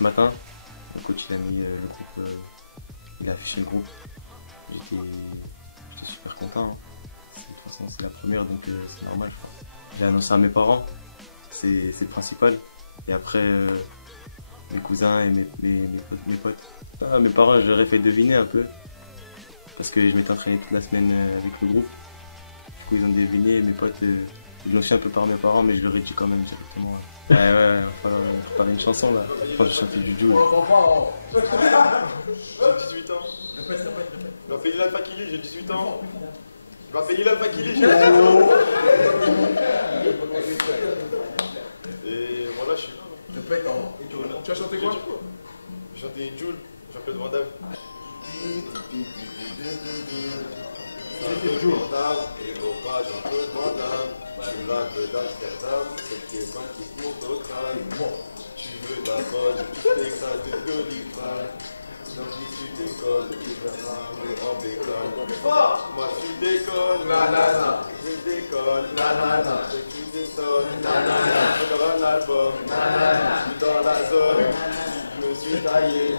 ce matin. Le coach il a mis le groupe, il a affiché le groupe. J'étais super content. Hein. De toute façon c'est la première donc c'est normal. J'ai annoncé à mes parents, c'est le principal. Et après mes cousins et mes potes. Ah, mes parents je leur ai fait deviner un peu. Parce que je m'étais entraîné toute la semaine avec le groupe. Du coup ils ont deviné et mes potes ils l'ont su un peu par mes parents mais je leur ai dit quand même directement. Ouais, on va préparer une chanson là. Moi je chantais du Joule. J'ai 18 ans. Répète. Je m'appelle Hilal Fakili, j'ai 18 ans. Je m'appelle Hilal Fakili, j'ai 18 ans. Et voilà, je suis là. Répète, tu as chanté quoi? J'ai chanté Joule, Jean-Claude Van Damme. Jean-Claude Van Damme, et non pas Jean-Claude Van Damme. Tu l'as de d'Amsterdam, c'est qui est pas qui te monte au crâne. Tu veux de la bonne, tu t'écrases de Doliprane. Donc si tu décolles, tu verras en bécole. Moi tu décolles, je décolle, tu détonnes, je dans un album, je suis dans la zone, je me suis taillé,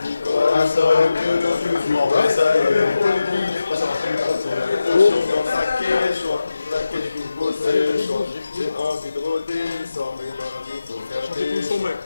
Nicolas Sol, je m'en vais ça y est, dans sa quechua, laquelle je vous bossais, j'ai envie de rôder, sans mélanger, pour faire des son mec.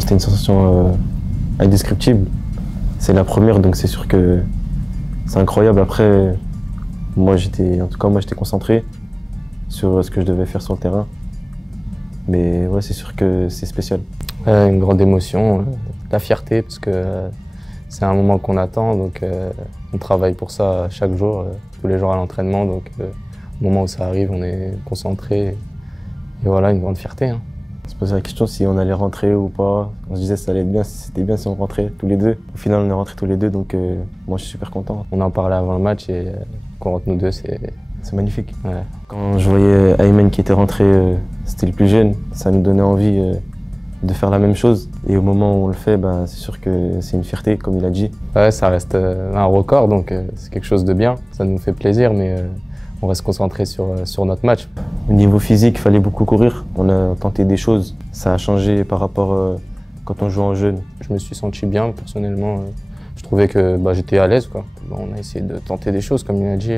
C'était une sensation indescriptible. C'est la première, donc c'est sûr que c'est incroyable. Après, moi j'étais concentré sur ce que je devais faire sur le terrain. Mais ouais, c'est sûr que c'est spécial. Une grande émotion, la fierté, parce que c'est un moment qu'on attend, donc on travaille pour ça chaque jour, tous les jours à l'entraînement. Donc au moment où ça arrive, on est concentré. Et voilà, une grande fierté. Hein. On se posait la question si on allait rentrer ou pas. On se disait que ça allait être bien, c'était bien si on rentrait tous les deux. Au final, on est rentrés tous les deux, donc moi je suis super content. On en parlait avant le match et qu'on rentre nous deux, c'est magnifique. Ouais. Quand je voyais Ayman qui était rentré, c'était le plus jeune, ça nous donnait envie de faire la même chose. Et au moment où on le fait, c'est sûr que c'est une fierté, comme il a dit. Ouais, ça reste un record, donc c'est quelque chose de bien. Ça nous fait plaisir, mais on reste concentré sur notre match. Au niveau physique, il fallait beaucoup courir. On a tenté des choses. Ça a changé par rapport quand on joue en jeune. Je me suis senti bien, personnellement. Je trouvais que j'étais à l'aise. On a essayé de tenter des choses, comme il a dit.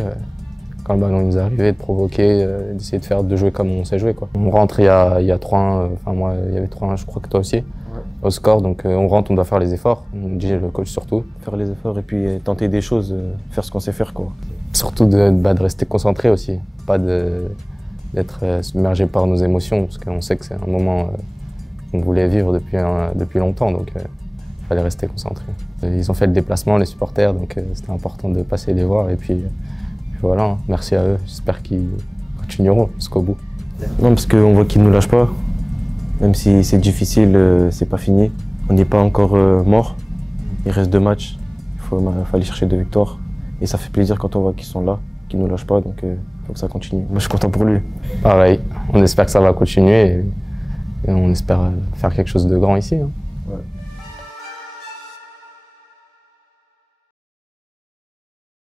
Quand le ballon nous arrivait, de provoquer, d'essayer de jouer comme on sait jouer. On rentre, il y a 3-1, enfin moi il y avait 3-1, je crois que toi aussi, au score. Donc on rentre, on doit faire les efforts, on dit le coach surtout. Faire les efforts et puis tenter des choses, faire ce qu'on sait faire. Surtout de rester concentré aussi, pas d'être submergé par nos émotions, parce qu'on sait que c'est un moment qu'on voulait vivre depuis longtemps, donc il fallait rester concentré. Ils ont fait le déplacement, les supporters, donc c'était important de passer les voir. Et puis voilà, merci à eux, j'espère qu'ils continueront jusqu'au bout. Non, parce qu'on voit qu'ils ne nous lâchent pas, même si c'est difficile, c'est pas fini. On n'est pas encore mort, il reste 2 matchs, il faut aller chercher 2 victoires. Et ça fait plaisir quand on voit qu'ils sont là, qu'ils ne nous lâchent pas, donc il faut que ça continue. Moi je suis content pour lui. Pareil, on espère que ça va continuer et on espère faire quelque chose de grand ici. Hein.